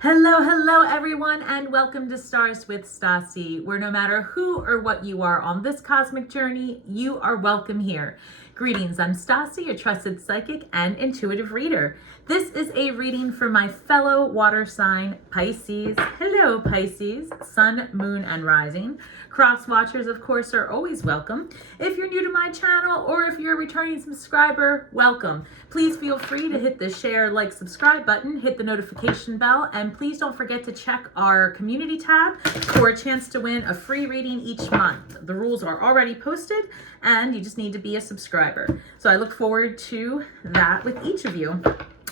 Hello everyone, and welcome to Stars with Stasi, where no matter who or what you are on this cosmic journey, you are welcome here. Greetings, I'm Stasi, a trusted psychic and intuitive reader. This is a reading for my fellow water sign, Pisces. Hello, Pisces, Sun, Moon, and Rising. Cross watchers, of course, are always welcome. If you're new to my channel or if you're a returning subscriber, welcome. Please feel free to hit the share, like, subscribe button, hit the notification bell, and please don't forget to check our community tab for a chance to win a free reading each month. The rules are already posted and you just need to be a subscriber. So I look forward to that with each of you.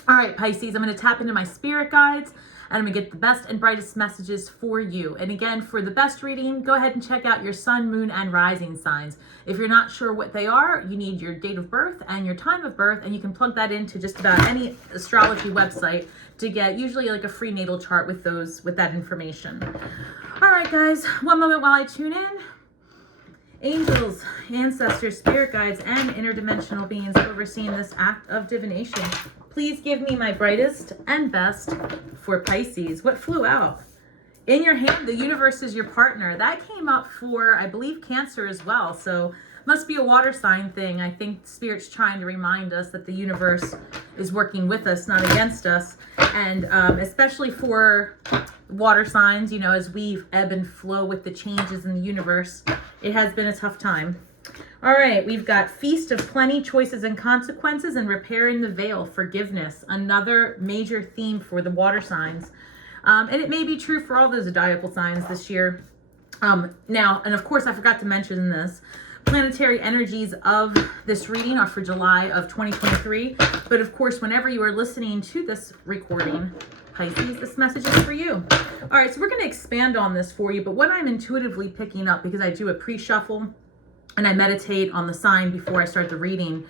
All right, Pisces, I'm going to tap into my spirit guides and I'm going to get the best and brightest messages for you. And again, for the best reading, go ahead and check out your sun, moon, and rising signs. If you're not sure what they are, you need your date of birth and your time of birth, and you can plug that into just about any astrology website to get usually like a free natal chart with that information. All right, guys, one moment while I tune in. Angels, ancestors, spirit guides, and interdimensional beings overseeing this act of divination, please give me my brightest and best for Pisces. What flew out? In your hand, the universe is your partner. That came up for, I believe, Cancer as well. So must be a water sign thing. I think Spirit's trying to remind us that the universe is working with us, not against us. And especially for water signs, you know, as we ebb and flow with the changes in the universe, it has been a tough time. All right, we've got Feast of Plenty, Choices and Consequences, and Repairing the Veil, Forgiveness, another major theme for the water signs. And it may be true for all the zodiacal signs this year. Now, and of course, I forgot to mention this, planetary energies of this reading are for July of 2023. But of course, whenever you are listening to this recording, Pisces, this message is for you. All right, so we're going to expand on this for you. But what I'm intuitively picking up, because I do a pre-shuffle and I meditate on the sign before I start the reading,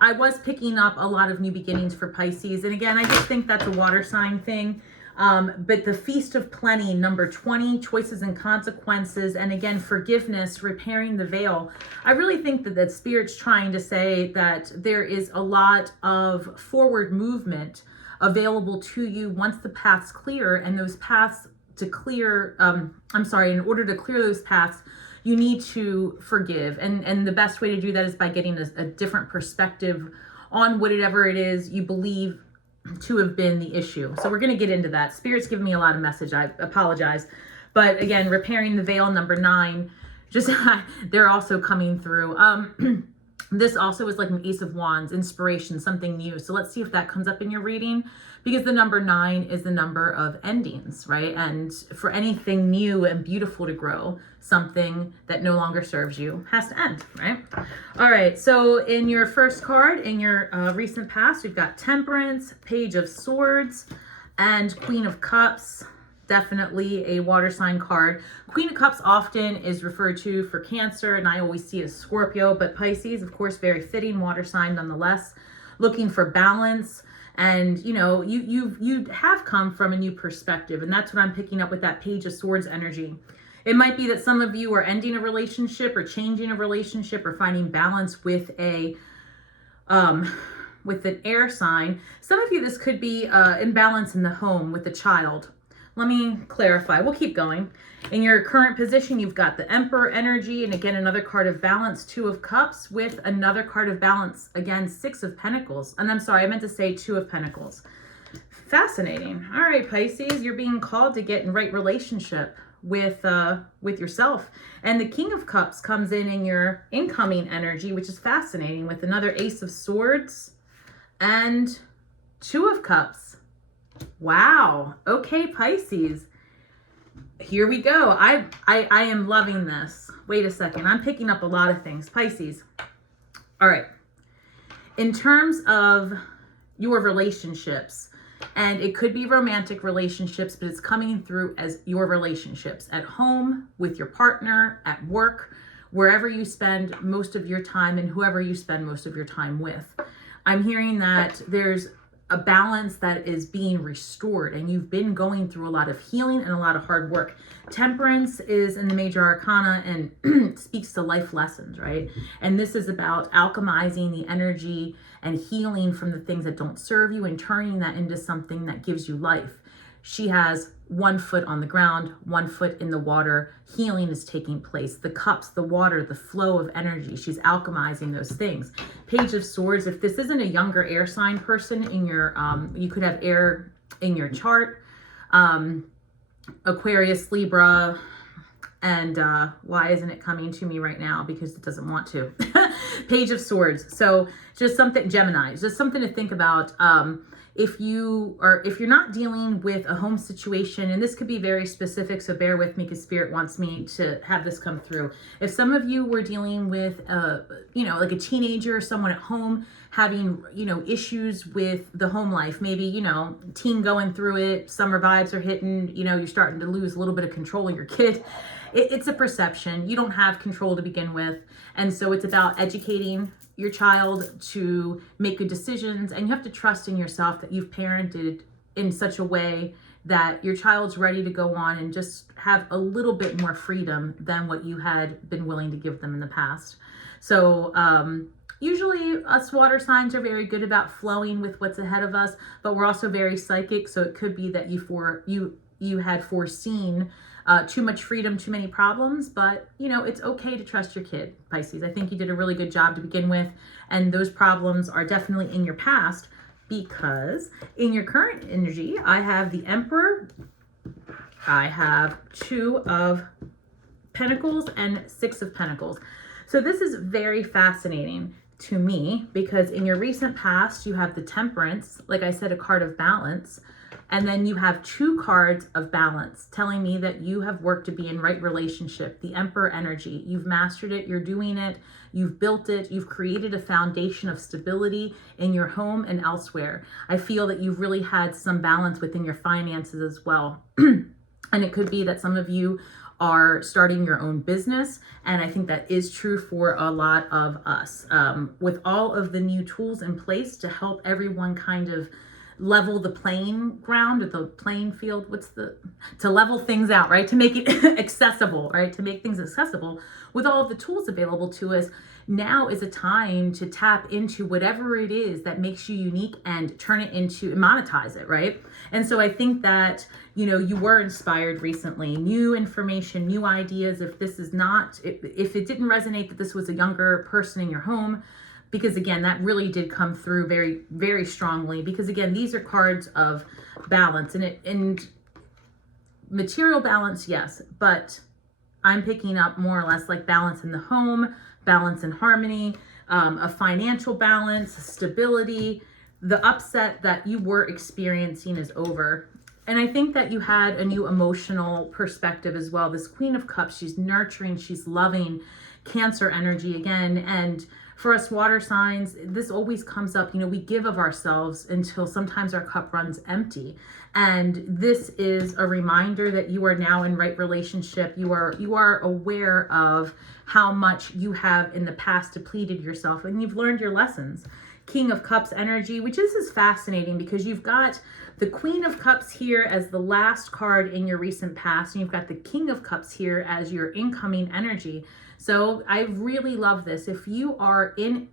I was picking up a lot of new beginnings for Pisces. And again, I just think that's a water sign thing. But the Feast of Plenty, number 20, Choices and Consequences, and again, Forgiveness, Repairing the Veil. I really think that Spirit's trying to say that there is a lot of forward movement available to you once the path's clear, and those paths to clear, in order to clear those paths, you need to forgive. And the best way to do that is by getting a different perspective on whatever it is you believe to have been the issue. So we're going to get into that. Spirit's giving me a lot of message. I apologize. But again, Repairing the Veil, number 9, just they're also coming through. This also is like an Ace of Wands, inspiration, something new. So let's see if that comes up in your reading, because the number 9 is the number of endings, right? And for anything new and beautiful to grow, something that no longer serves you has to end, right? All right, so in your first card, in your recent past, we've got Temperance, Page of Swords, and Queen of Cups. Definitely a water sign card. Queen of Cups often is referred to for Cancer, and I always see it as Scorpio, but Pisces, of course, very fitting water sign nonetheless. Looking for balance, and you know, you have come from a new perspective, and that's what I'm picking up with that Page of Swords energy. It might be that some of you are ending a relationship or changing a relationship or finding balance with with an air sign. Some of you, this could be imbalance in the home with a child. Let me clarify. We'll keep going. In your current position, you've got the Emperor energy, and again, another card of balance, 2 of Cups, with another card of balance, again, 6 of Pentacles. And I'm sorry, I meant to say 2 of Pentacles. Fascinating. All right, Pisces, you're being called to get in right relationship with yourself. And the King of Cups comes in your incoming energy, which is fascinating, with another Ace of Swords and 2 of Cups. Wow. Okay, Pisces. Here we go. I am loving this. Wait a second. I'm picking up a lot of things. Pisces. All right. In terms of your relationships, and it could be romantic relationships, but it's coming through as your relationships at home, with your partner, at work, wherever you spend most of your time and whoever you spend most of your time with. I'm hearing that there's a balance that is being restored, and you've been going through a lot of healing and a lot of hard work. Temperance is in the major arcana and speaks to life lessons, right? And this is about alchemizing the energy and healing from the things that don't serve you and turning that into something that gives you life. she has 1 foot on the ground, 1 foot in the water. Healing is taking place. The cups, the water, the flow of energy. She's alchemizing those things. Page of Swords. If this isn't a younger air sign person in your, you could have air in your chart. Aquarius, Libra, and why isn't it coming to me right now? Because it doesn't want to. Page of Swords. So just something, Gemini, just something to think about. If you're not dealing with a home situation, and this could be very specific, so bear with me because Spirit wants me to have this come through. If some of you were dealing with, like a teenager or someone at home having, issues with the home life, maybe, teen going through it, summer vibes are hitting, you're starting to lose a little bit of control of your kid. It's a perception. You don't have control to begin with. And so it's about educating your child to make good decisions, and you have to trust in yourself that you've parented in such a way that your child's ready to go on and just have a little bit more freedom than what you had been willing to give them in the past. So usually us water signs are very good about flowing with what's ahead of us, but we're also very psychic. So it could be that you had foreseen too much freedom, too many problems, but it's okay to trust your kid, Pisces. I think you did a really good job to begin with, and those problems are definitely in your past, because in your current energy, I have the Emperor, I have 2 of Pentacles and 6 of Pentacles. So this is very fascinating to me, because in your recent past, you have the Temperance, like I said, a card of balance. And then you have 2 cards of balance, telling me that you have worked to be in right relationship. The Emperor energy, you've mastered it, you're doing it, you've built it, you've created a foundation of stability in your home and elsewhere. I feel that you've really had some balance within your finances as well. And it could be that some of you are starting your own business. And I think that is true for a lot of us. With all of the new tools in place to help everyone kind of level the playing ground, or the playing field, to level things out, right? To make it accessible, right? To make things accessible with all of the tools available to us. Now is a time to tap into whatever it is that makes you unique and turn it into, monetize it, right? And so I think that, you were inspired recently, new information, new ideas. If this is not, if it didn't resonate that this was a younger person in your home, because again, that really did come through very, very strongly, because again, these are cards of balance, and material balance, yes, but I'm picking up more or less like balance in the home, balance and harmony, a financial balance, stability. The upset that you were experiencing is over. And I think that you had a new emotional perspective as well. This Queen of Cups, she's nurturing, she's loving, Cancer energy again. And for us water signs, this always comes up, we give of ourselves until sometimes our cup runs empty. And this is a reminder that you are now in right relationship. You are aware of how much you have in the past depleted yourself, and you've learned your lessons. King of Cups energy, which is fascinating, because you've got the Queen of Cups here as the last card in your recent past, and you've got the King of Cups here as your incoming energy. So I really love this. If you are in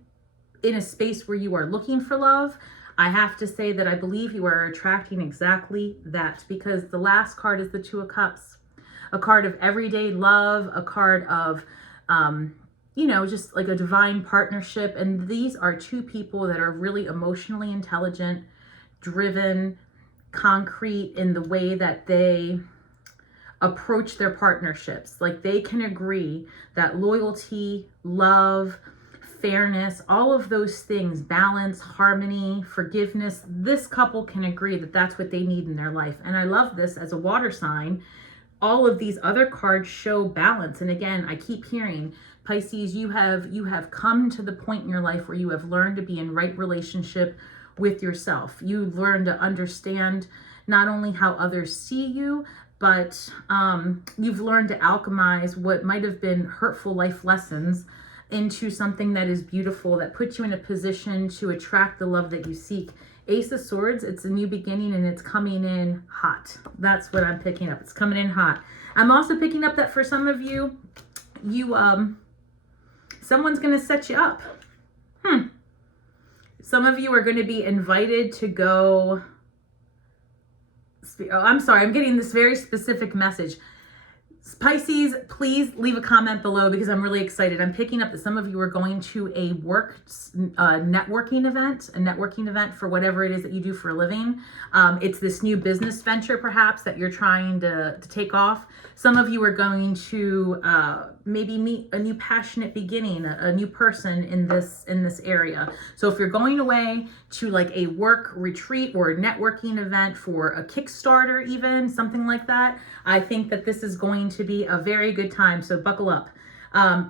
a space where you are looking for love, I have to say that I believe you are attracting exactly that, because the last card is the 2 of Cups, a card of everyday love, a card of, just like a divine partnership. And these are 2 people that are really emotionally intelligent, driven, concrete in the way that they approach their partnerships. Like they can agree that loyalty, love, fairness, all of those things, balance, harmony, forgiveness, this couple can agree that that's what they need in their life. And I love this as a water sign. All of these other cards show balance. And again, I keep hearing, Pisces, you have come to the point in your life where you have learned to be in right relationship with yourself. You learn to understand not only how others see you, but you've learned to alchemize what might have been hurtful life lessons into something that is beautiful, that puts you in a position to attract the love that you seek. Ace of Swords, it's a new beginning, and it's coming in hot. That's what I'm picking up. It's coming in hot. I'm also picking up that for some of you, someone's going to set you up. Some of you are going to be invited to go I'm sorry, I'm getting this very specific message. Pisces, please leave a comment below because I'm really excited. I'm picking up that some of you are going to a networking event for whatever it is that you do for a living. It's this new business venture perhaps that you're trying to take off. Some of you are going to maybe meet a new passionate beginning, a new person in this area. So if you're going away to like a work retreat or a networking event for a Kickstarter, even something like that, I think that this is going to be a very good time. So buckle up.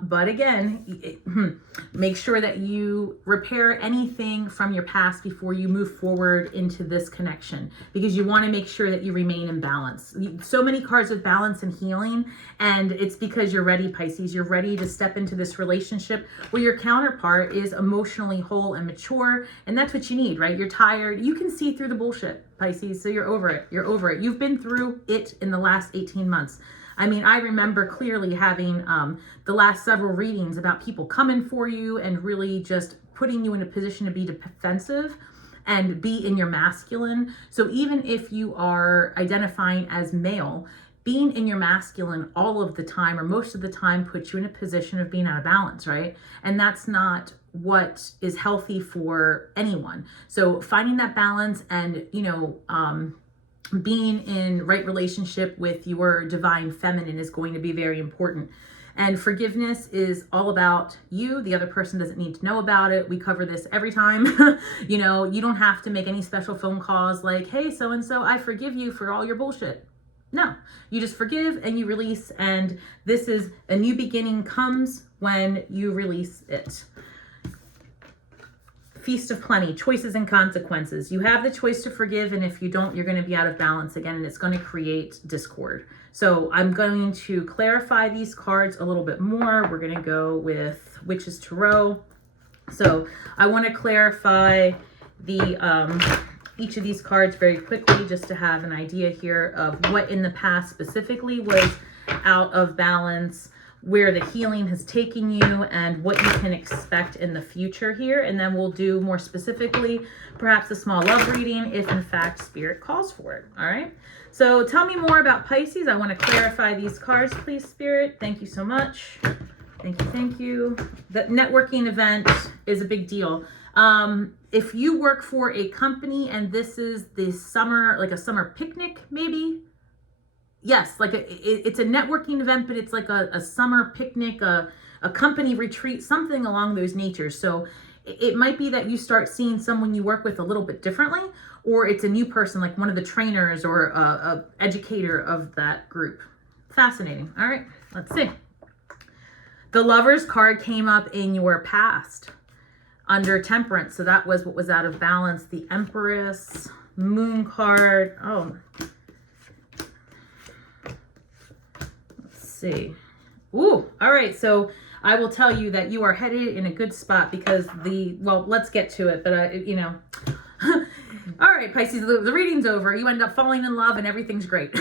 But again, make sure that you repair anything from your past before you move forward into this connection, because you want to make sure that you remain in balance. So many cards with balance and healing, and it's because you're ready, Pisces. You're ready to step into this relationship where your counterpart is emotionally whole and mature, and that's what you need, right? You're tired. You can see through the bullshit, Pisces, so you're over it. You're over it. You've been through it in the last 18 months. I mean, I remember clearly having the last several readings about people coming for you and really just putting you in a position to be defensive and be in your masculine. So even if you are identifying as male, being in your masculine all of the time or most of the time puts you in a position of being out of balance, right? And that's not what is healthy for anyone. So finding that balance and, being in right relationship with your divine feminine is going to be very important. And forgiveness is all about you. The other person doesn't need to know about it. We cover this every time. You don't have to make any special phone calls like, hey, so-and-so, I forgive you for all your bullshit. No, you just forgive and you release. And this is a new beginning comes when you release it. Feast of Plenty, choices and consequences. You have the choice to forgive, and if you don't, you're going to be out of balance again, and it's going to create discord. So I'm going to clarify these cards a little bit more. We're going to go with Witch's Tarot. So I want to clarify each of these cards very quickly just to have an idea here of what in the past specifically was out of balance, where the healing has taken you, and what you can expect in the future here. And then we'll do more specifically, perhaps a small love reading if in fact Spirit calls for it. All right. So tell me more about Pisces. I want to clarify these cards, please, Spirit. Thank you so much. Thank you. Thank you. The networking event is a big deal. If you work for a company and this is the summer, like a summer picnic, maybe, yes, like it's a networking event, but it's like a summer picnic, a company retreat, something along those natures. So it might be that you start seeing someone you work with a little bit differently, or it's a new person, like one of the trainers or a educator of that group. Fascinating. All right, let's see. The Lovers card came up in your past under Temperance. So that was what was out of balance. The Empress, Moon card. Oh, see. Ooh, all right. So I will tell you that you are headed in a good spot because let's get to it. But all right, Pisces, the reading's over. You end up falling in love and everything's great.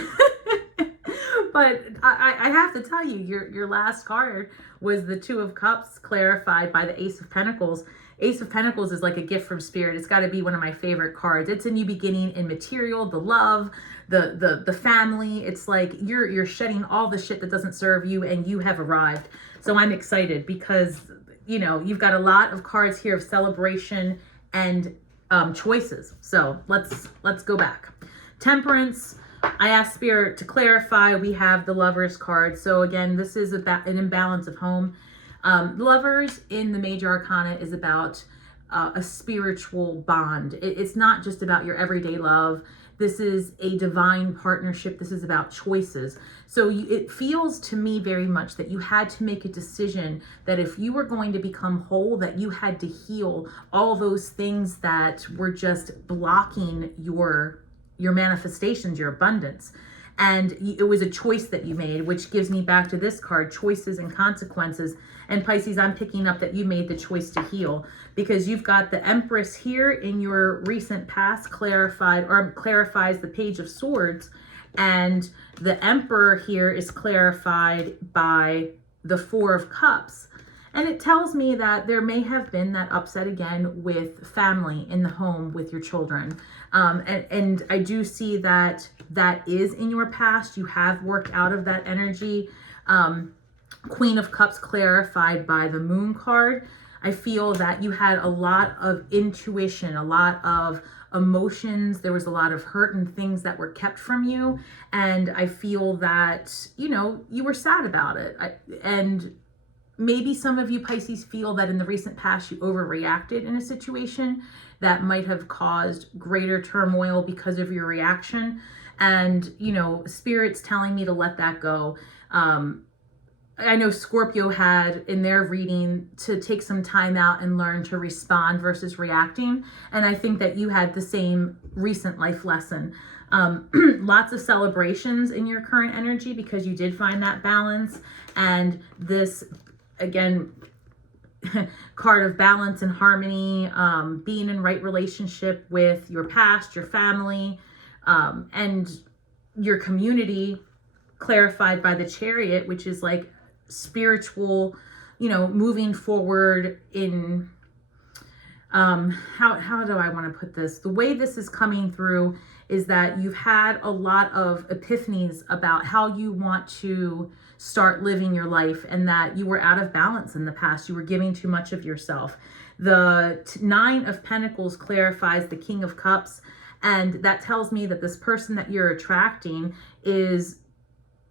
But I have to tell you, your last card was the Two of Cups clarified by the Ace of Pentacles. Ace of Pentacles is like a gift from Spirit. It's got to be one of my favorite cards. It's a new beginning in material, the love, the family. It's like you're shedding all the shit that doesn't serve you, and you have arrived. So I'm excited because you've got a lot of cards here of celebration and choices. So let's go back. Temperance. I asked Spirit to clarify. We have the Lovers card. So again, this is about an imbalance of home. Lovers in the Major Arcana is about a spiritual bond. It's not just about your everyday love. This is a divine partnership. This is about choices. So it feels to me very much that you had to make a decision that if you were going to become whole, that you had to heal all those things that were just blocking your manifestations, your abundance. And it was a choice that you made, which gives me back to this card, choices and consequences. And Pisces, I'm picking up that you made the choice to heal because you've got the Empress here in your recent past clarifies the Page of Swords. And the Emperor here is clarified by the Four of Cups. And it tells me that there may have been that upset again with family in the home with your children. And I do see that that is in your past. You have worked out of that energy. Queen of Cups clarified by the Moon card. I feel that you had a lot of intuition, a lot of emotions. There was a lot of hurt and things that were kept from you. And I feel that, you know, you were sad about it. And maybe some of you Pisces feel that in the recent past you overreacted in a situation that might have caused greater turmoil because of your reaction. And, you know, Spirit's telling me to let that go. I know Scorpio had in their reading to take some time out and learn to respond versus reacting. And I think that you had the same recent life lesson. Lots of celebrations in your current energy because you did find that balance. And this, again, card of balance and harmony, being in right relationship with your past, your family, and your community, clarified by the Chariot, which is like spiritual, you know, moving forward in, how do I want to put this? The way this is coming through is that you've had a lot of epiphanies about how you want to start living your life, and that you were out of balance in the past. You were giving too much of yourself. The Nine of Pentacles clarifies the King of Cups, and that tells me that this person that you're attracting is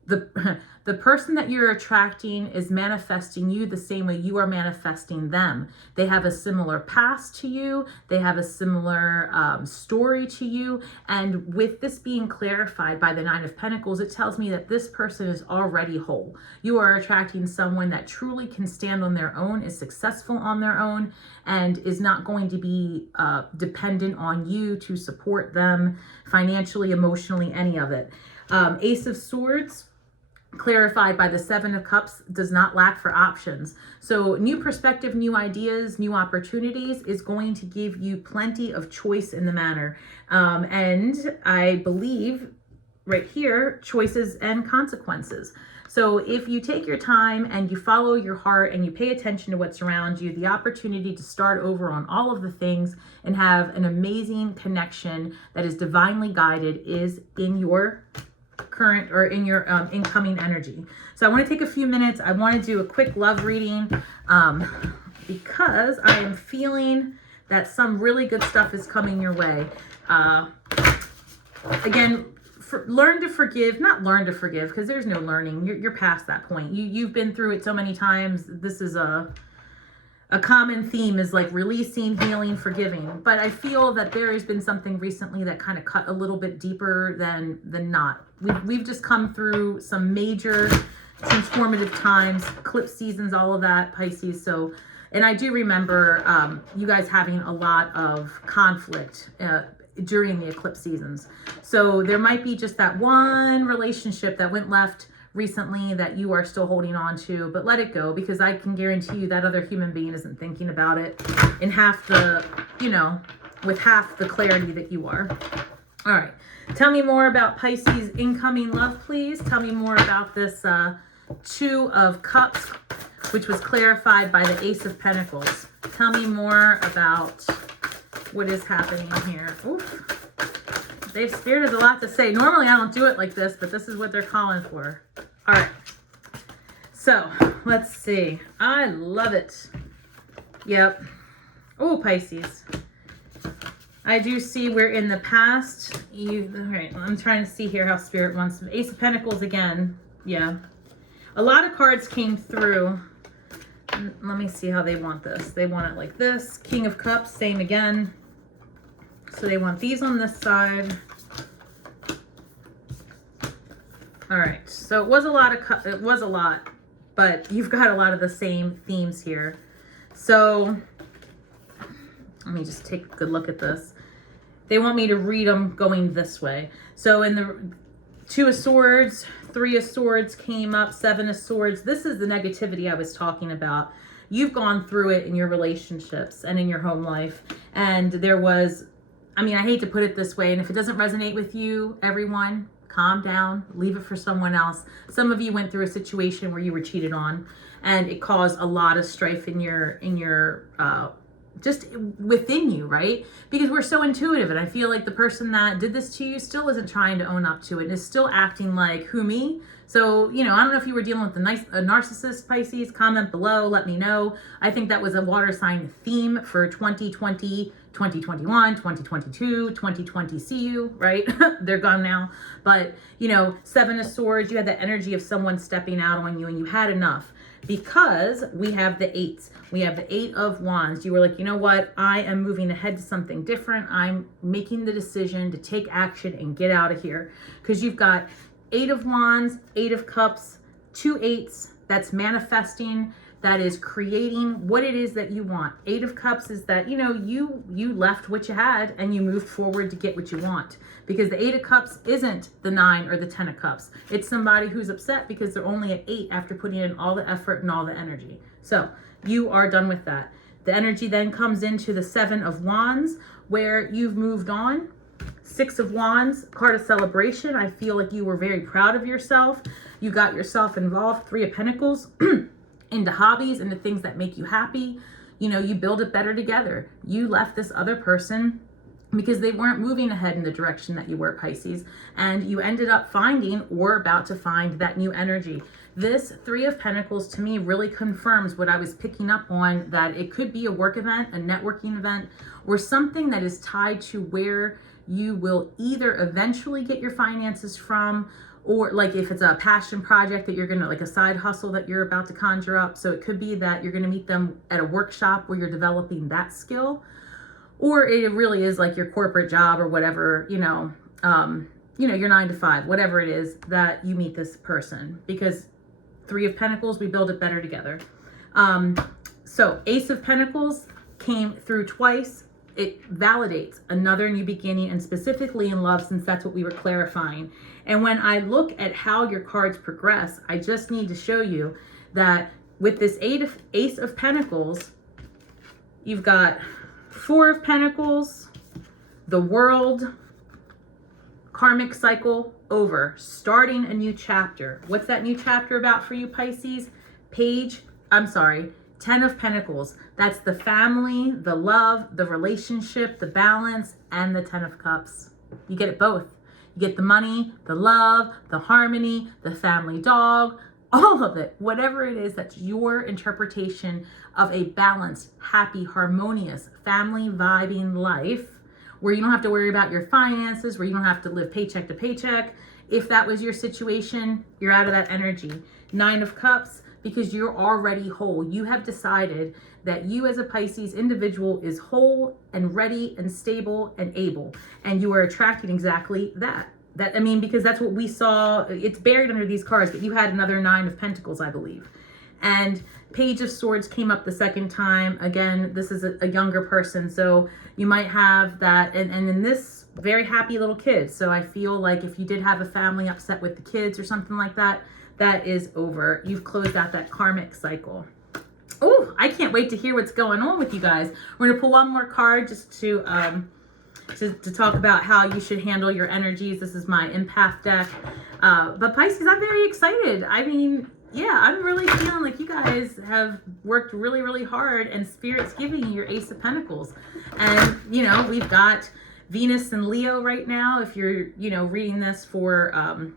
the person that you're attracting is manifesting you the same way you are manifesting them. They have a similar past to you. They have a similar story to you. And with this being clarified by the Nine of Pentacles, it tells me that this person is already whole. You are attracting someone that truly can stand on their own, is successful on their own, and is not going to be dependent on you to support them financially, emotionally, any of it. Ace of Swords, clarified by the Seven of Cups, does not lack for options. So new perspective, new ideas, new opportunities is going to give you plenty of choice in the matter. And I believe right here, choices and consequences. So if you take your time and you follow your heart and you pay attention to what's around you, the opportunity to start over on all of the things and have an amazing connection that is divinely guided is in your current or in your incoming energy. So I want to take a few minutes. I want to do a quick love reading because I am feeling that some really good stuff is coming your way. Again, learn to forgive, not learn to forgive, because there's no learning. You're past that point. You've been through it so many times. This is a common theme, is like releasing, healing, forgiving. But I feel that there has been something recently that kind of cut a little bit deeper than not. We've just come through some major transformative times, eclipse seasons, all of that, Pisces. So, and I do remember you guys having a lot of conflict during the eclipse seasons. So there might be just that one relationship that went left recently that you are still holding on to, but let it go, because I can guarantee you that other human being isn't thinking about it in half the, you know, with half the clarity that you are. All right. Tell me more about Pisces incoming love, please. Tell me more about this Two of Cups, which was clarified by the Ace of Pentacles. Tell me more about what is happening here. Oof. Spirit has a lot to say. Normally I don't do it like this, but this is what they're calling for. All right. So let's see. I love it. Yep. Oh, Pisces. I do see we're in the past. All right. I'm trying to see here how Spirit wants to. Ace of Pentacles again. Yeah. A lot of cards came through. Let me see how they want this. They want it like this. King of Cups, same again. So they want these on this side. All right. So it was a lot, but you've got a lot of the same themes here. So let me just take a good look at this. They want me to read them going this way. So in the Two of Swords, Three of Swords came up, Seven of Swords. This is the negativity I was talking about. You've gone through it in your relationships and in your home life. And there was, I mean, I hate to put it this way, and if it doesn't resonate with you, everyone, calm down, leave it for someone else. Some of you went through a situation where you were cheated on and it caused a lot of strife in your just within you, right? Because we're so intuitive, and I feel like the person that did this to you still isn't trying to own up to it, is still acting like, who, me? So, I don't know if you were dealing with a narcissist, Pisces. Comment below, let me know. I think that was a water sign theme for 2020, 2021, 2022, 2020, see you, right? They're gone now. But, Seven of Swords, you had the energy of someone stepping out on you, and you had enough. Because we have the eights. We have the Eight of Wands. You were like, you know what? I am moving ahead to something different. I'm making the decision to take action and get out of here. Because you've got Eight of Wands, Eight of Cups, two eights. That's manifesting. That is creating what it is that you want. Eight of Cups is that, you left what you had and you moved forward to get what you want. Because the Eight of Cups isn't the 9 or the 10 of Cups. It's somebody who's upset because they're only at 8 after putting in all the effort and all the energy. So you are done with that. The energy then comes into the Seven of Wands, where you've moved on. Six of Wands, card of celebration. I feel like you were very proud of yourself. You got yourself involved. Three of Pentacles. Into hobbies, into things that make you happy. You build it better together. You left this other person because they weren't moving ahead in the direction that you were, Pisces, and you ended up finding or about to find that new energy. This Three of Pentacles to me really confirms what I was picking up on, that it could be a work event, a networking event, or something that is tied to where you will either eventually get your finances from, or like if it's a passion project that you're gonna, like a side hustle that you're about to conjure up. So it could be that you're gonna meet them at a workshop where you're developing that skill, or it really is like your corporate job or whatever, your 9 to 5, whatever it is that you meet this person. Because Three of Pentacles, we build it better together. So Ace of Pentacles came through twice. It validates another new beginning, and specifically in love, since that's what we were clarifying. And when I look at how your cards progress, I just need to show you that with this Ace of Pentacles, you've got Four of Pentacles, the World, karmic cycle over, starting a new chapter. What's that new chapter about for you, Pisces? 10 of Pentacles. That's the family, the love, the relationship, the balance, and the 10 of Cups. You get it both. You get the money, the love, the harmony, the family dog, all of it. Whatever it is, that's your interpretation of a balanced, happy, harmonious, family vibing life, where you don't have to worry about your finances, where you don't have to live paycheck to paycheck. If that was your situation, you're out of that energy. 9 of Cups, because you're already whole. You have decided that you as a Pisces individual is whole and ready and stable and able. And you are attracting exactly that. Because that's what we saw. It's buried under these cards, but you had another 9 of Pentacles, I believe. And Page of Swords came up the second time. Again, this is a younger person. So you might have that. And in this, very happy little kid. So I feel like if you did have a family upset with the kids or something like that, that is over. You've closed out that karmic cycle. Oh, I can't wait to hear what's going on with you guys. We're gonna pull one more card just to talk about how you should handle your energies. This is my empath deck. But Pisces, I'm very excited. I'm really feeling like you guys have worked really, really hard, and Spirit's giving you your Ace of Pentacles. And, we've got Venus and Leo right now. If you're, reading this for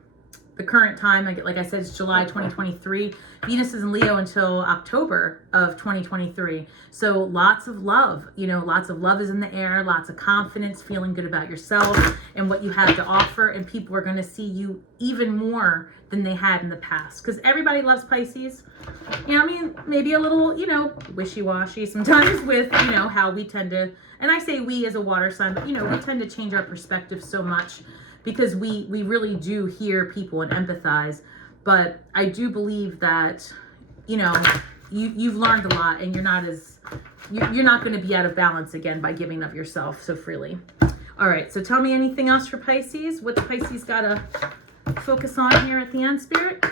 the current time, like I said, it's July 2023. Venus is in Leo until October of 2023. So lots of love, lots of love is in the air, lots of confidence, feeling good about yourself and what you have to offer. And people are going to see you even more than they had in the past. Because everybody loves Pisces. Maybe a little, wishy-washy sometimes with, how we tend to, and I say we as a water sign, but, we tend to change our perspective so much, because we really do hear people and empathize. But I do believe that, you've learned a lot, and you're not going to be out of balance again by giving of yourself so freely. All right, so tell me anything else for Pisces. What the Pisces got to focus on here at the end, Spirit?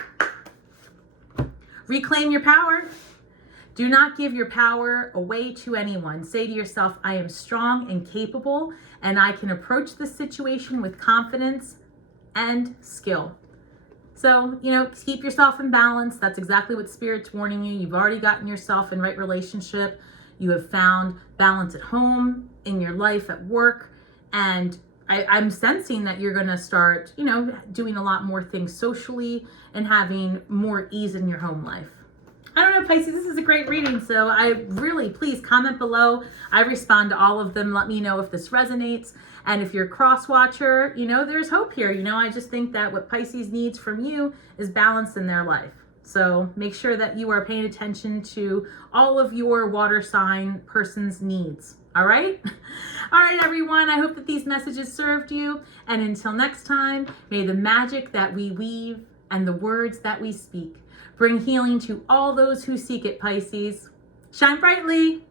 Reclaim your power. Do not give your power away to anyone. Say to yourself, I am strong and capable, and I can approach this situation with confidence and skill. So, keep yourself in balance. That's exactly what Spirit's warning you. You've already gotten yourself in right relationship. You have found balance at home, in your life, at work. And I'm sensing that you're going to start, doing a lot more things socially and having more ease in your home life. I don't know, Pisces, this is a great reading. So please comment below. I respond to all of them. Let me know if this resonates. And if you're a cross watcher, there's hope here. I just think that what Pisces needs from you is balance in their life. So make sure that you are paying attention to all of your water sign person's needs. All right? All right, everyone. I hope that these messages served you. And until next time, may the magic that we weave and the words that we speak bring healing to all those who seek it, Pisces. Shine brightly.